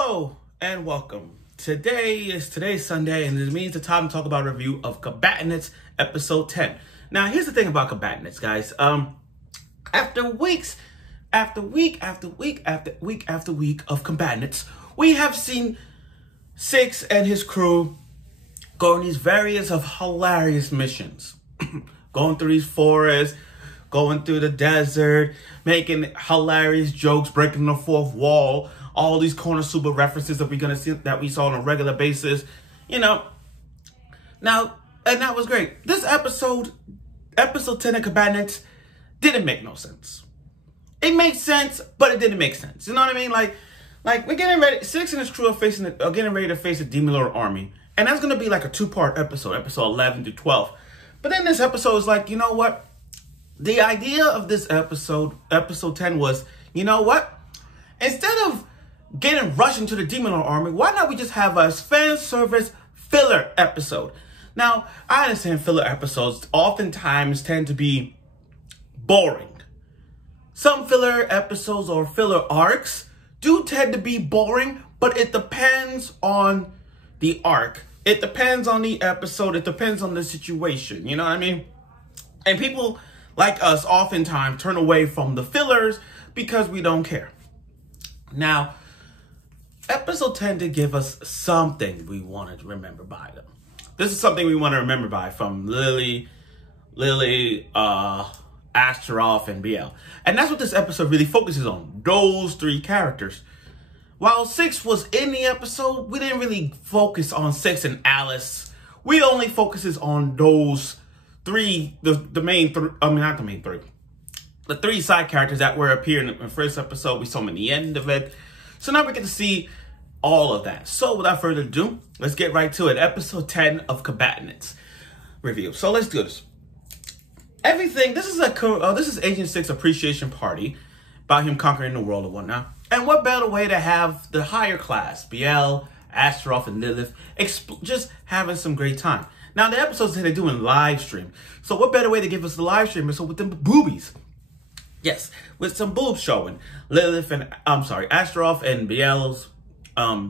Hello and welcome. Today's Sunday, and it means the time to talk about a review of Combatants episode 10. Now, here's the thing about Combatants, guys. After week after week of Combatants, we have seen Six and his crew go on these various of hilarious missions, going through these forests, going through the desert, making hilarious jokes, breaking the fourth wall, all these corner super references that we're gonna see that we saw on a regular basis, you know. Now, and that was great. This episode 10 of Combatants didn't make no sense. It made sense, but it didn't make sense. You know what I mean? Like we're getting ready. Six and his crew are getting ready to face a Demon Lord army, and that's gonna be like a two-part episode, episode 11 to 12. But then this episode is like, you know what? The idea of this episode 10 was, you know what? Instead of getting rushed into the Demon Lord army, why not we just have a fan service filler episode? Now, I understand filler episodes oftentimes tend to be boring. Some filler episodes or filler arcs do tend to be boring, but it depends on the arc. It depends on the episode. It depends on the situation. You know what I mean? And people like us oftentimes turn away from the fillers because we don't care. Now, episode 10 did give us something we wanted to remember by them. This is something we want to remember by from Lily, Astaroth, and BL. And that's what this episode really focuses on, those three characters. While Six was in the episode, we didn't really focus on Six and Alice. We only focuses on those three, the main three, I mean, not the main three. The three side characters that were appearing in the first episode. We saw them in the end of it. So now we get to see all of that. So without further ado, let's get right to it. Episode 10 of Combatants review. So let's do this. Everything, this is Agent 6 appreciation party about him conquering the world and whatnot. And what better way to have the higher class, BL, Astaroth, and Lilith, just having some great time. Now the episodes that they're doing live stream. So what better way to give us the live stream so with them boobies? Yes, with some boobs showing. Lilith and, Astaroth and BL's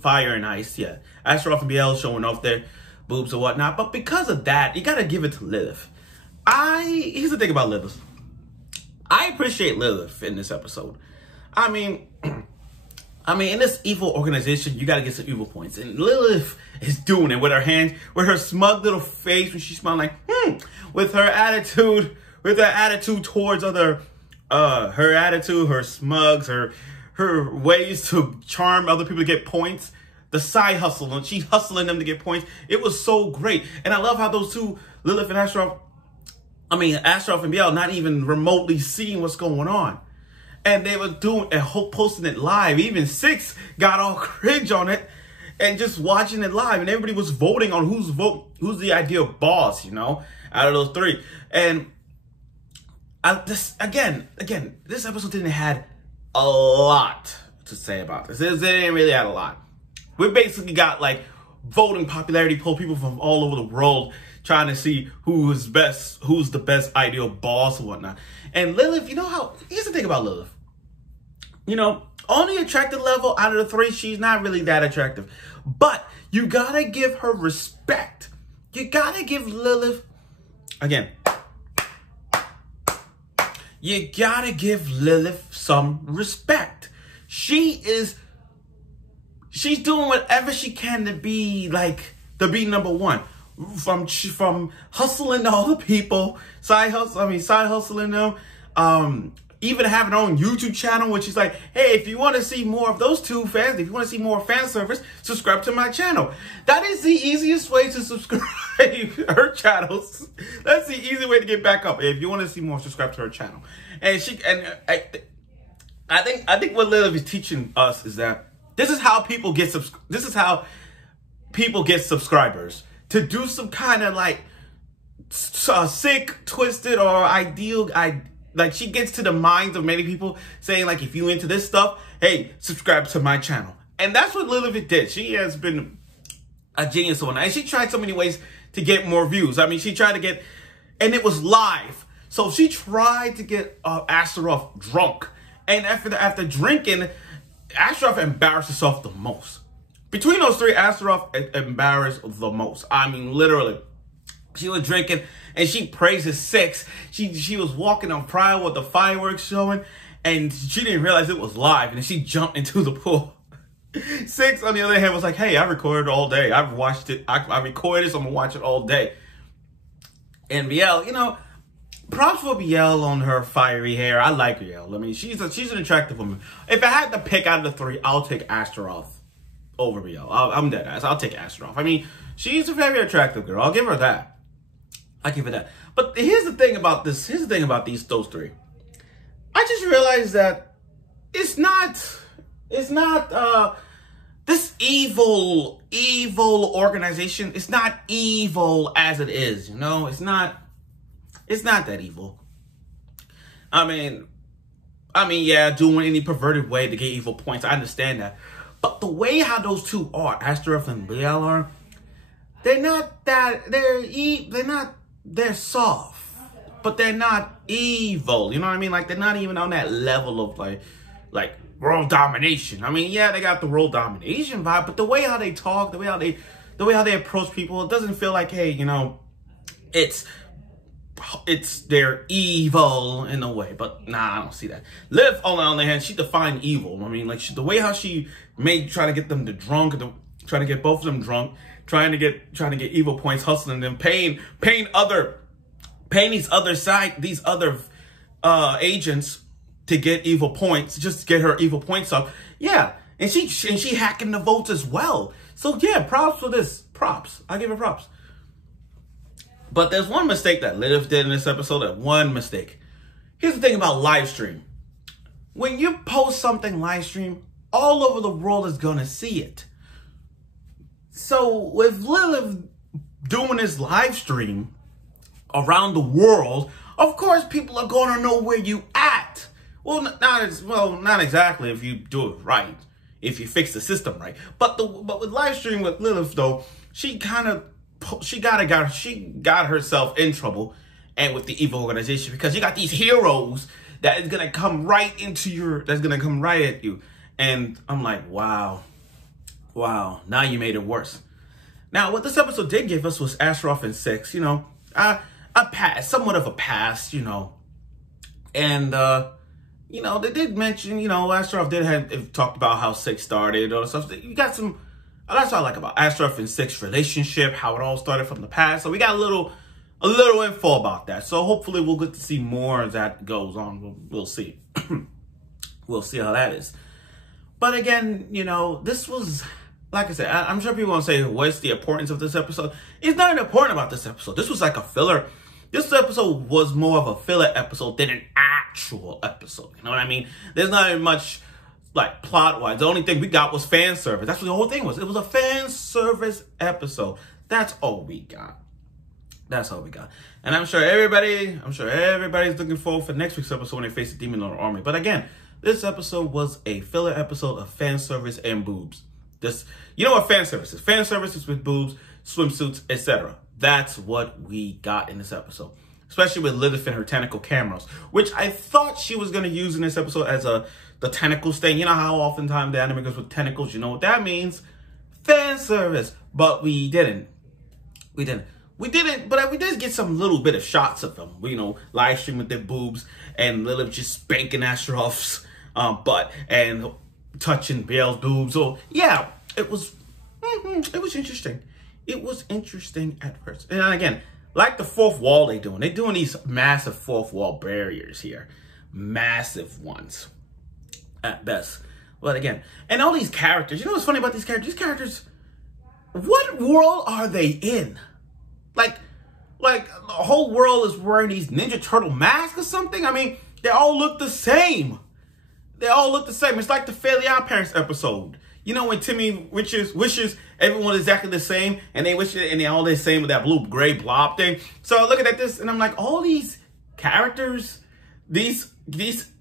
fire and ice, yeah. Astaroth and BL showing off their boobs and whatnot. But because of that, you gotta give it to Lilith. Here's the thing about Lilith. I appreciate Lilith in this episode. I mean, in this evil organization, you gotta get some evil points. And Lilith is doing it with her hands, with her smug little face when she's smiling like, with her attitude towards other, her attitude, her smugs, her ways to charm other people to get points. The side hustle, and she's hustling them to get points. It was so great. And I love how those two, Lilith and Astaroth and BL, not even remotely seeing what's going on. And they were doing posting it live. Even Six got all cringe on it and just watching it live. And everybody was voting on who's the ideal boss, you know, out of those three. And this episode didn't have a lot to say about this. It didn't really have a lot. We basically got like voting popularity poll, people from all over the world trying to see who's the best ideal boss and whatnot. And Lilith, here's the thing about Lilith. You know, on the attractive level, out of the three, she's not really that attractive. But you gotta give her respect. You gotta give Lilith, you gotta give Lilith some respect. She's doing whatever she can to be number one. From hustling all the people, side hustling them, even having her own YouTube channel, which is like, hey, if you want to see more of those two fans, if you want to see more fan service, subscribe to my channel. That is the easiest way to subscribe her channels. That's the easy way to get back up. If you want to see more, subscribe to her channel. And I think what Lilith is teaching us is that this is how people get subscribers. To do some kind of like sick, twisted, or ideal, like she gets to the minds of many people saying like, if you into this stuff, hey, subscribe to my channel. And that's what Lilith did. She has been a genius on that. And she tried so many ways to get more views. I mean, she tried to get, and it was live. So she tried to get Astaroth drunk. And after drinking, Astaroth embarrassed herself the most. Between those three, Astaroth embarrassed the most. I mean, literally. She was drinking and she praises Six. She was walking on Pride with the fireworks showing, and she didn't realize it was live, and then she jumped into the pool. Six, on the other hand, was like, hey, I recorded all day. I've watched it. I recorded it, so I'm going to watch it all day. And Biel, you know, props for Biel on her fiery hair. I like Biel. I mean, she's an attractive woman. If I had to pick out of the three, I'll take Astaroth over Biel. I'm dead ass. I'll take Astaroth. I mean, she's a very attractive girl. I'll give her that. I give it that. But here's the thing about this. Here's the thing about those three. I just realized that it's not this evil organization. It's not evil as it is, you know? It's not that evil. I mean, yeah, doing any perverted way to get evil points. I understand that. But the way how those two are, Astaroth and Biel are, they're soft, but they're not evil. You know what I mean? Like, they're not even on that level of like world domination. I mean, yeah, they got the world domination vibe, but the way how they talk, the way how they approach people, it doesn't feel like, hey, you know, they're evil in a way. But nah, I don't see that. Liv, on the other hand, she defined evil. I mean, like, the way how she try to get them to drunk, trying to get both of them drunk, trying to get evil points, hustling them, paying these other agents to get evil points, just to get her evil points up. Yeah, and she hacking the votes as well. So yeah, props for this. Props. I give her props. But there's one mistake that Lilith did in this episode. That one mistake. Here's the thing about live stream. When you post something live stream, all over the world is gonna see it. So with Lilith doing this live stream around the world, of course people are gonna know where you at. Well, not exactly if you do it right, if you fix the system right. But with live stream with Lilith though, she got herself in trouble, and with the evil organization, because you got these heroes that is gonna come right at you. And I'm like, wow, now you made it worse. Now, what this episode did give us was Astaroth and Six, you know, a pass, somewhat of a pass, you know. And, you know, they did mention, you know, Astaroth did talked about how Six started, all the stuff. You got some, that's what I like about Astaroth and Six relationship, how it all started from the past. So we got a little info about that. So hopefully we'll get to see more as that goes on. We'll see. We'll see how that is. But again, you know, this was, like I said, I'm sure people won't say, what's the importance of this episode? It's not important about this episode. This was like a filler. This episode was more of a filler episode than an actual episode. You know what I mean? There's not even much, like, plot-wise. The only thing we got was fan service. That's what the whole thing was. It was a fan service episode. That's all we got. That's all we got. And I'm sure everybody's looking forward for next week's episode when they face the Demon Lord Army. But again, this episode was a filler episode of fan service and boobs. You know what fan service is? Fan service is with boobs, swimsuits, etc. That's what we got in this episode. Especially with Lilith and her tentacle cameras, which I thought she was going to use in this episode as the tentacles thing. You know how oftentimes the anime goes with tentacles? You know what that means? Fan service. But we didn't. But we did get some little bit of shots of them. You know, live stream with their boobs and Lilith just spanking Astaroth's butt and touching Biel's boobs. So yeah, it was interesting. It was interesting at first. And again, like the fourth wall they're doing these massive fourth wall barriers here. Massive ones at best. But again, and all these characters, you know what's funny about these characters? These characters, what world are they in? Like the whole world is wearing these Ninja Turtle masks or something? I mean, they all look the same. They all look the same. It's like the Fairly Odd Parents episode. You know when Timmy wishes everyone exactly the same, and they wish it, and they all the same with that blue gray blob thing. So looking at this, and I'm like, all these characters, these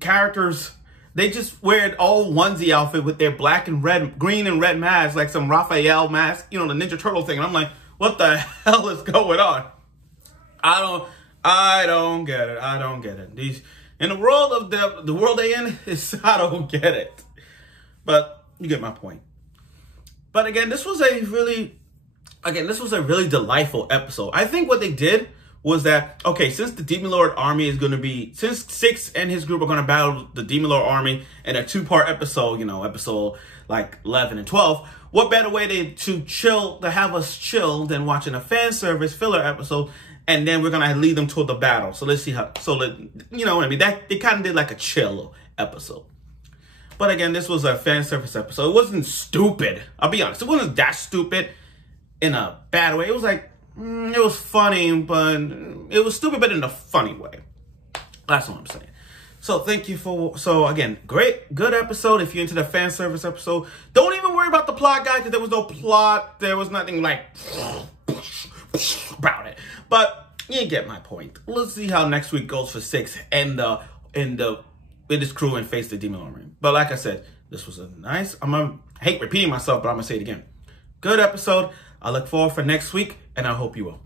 characters, they just wear an all onesie outfit with their black and red, green and red masks, like some Raphael mask, you know, the Ninja Turtle thing. And I'm like, what the hell is going on? I don't get it. I don't get it. In the world of the world they in, I don't get it. But you get my point. But again, this was a really delightful episode. I think what they did was that, okay, since the Demon Lord army is going to be, since Six and his group are going to battle the Demon Lord army in a 2-part episode, episode like 11 and 12, what better way to have us chill than watching a fan service filler episode, and then we're going to lead them toward the battle. So let's see how, you know what I mean? They kind of did like a chill episode. But again, this was a fan service episode. It wasn't stupid. I'll be honest. It wasn't that stupid in a bad way. It was like, it was funny, but it was stupid, but in a funny way. That's what I'm saying. So thank you so again, good episode. If you're into the fan service episode, don't even worry about the plot, guys, because there was no plot. There was nothing like about it. But you get my point. Let's see how next week goes for Six and with his crew and face the Demon Army. But like I said, this was a nice, I hate repeating myself, but I'm going to say it again. Good episode. I look forward for next week, and I hope you will.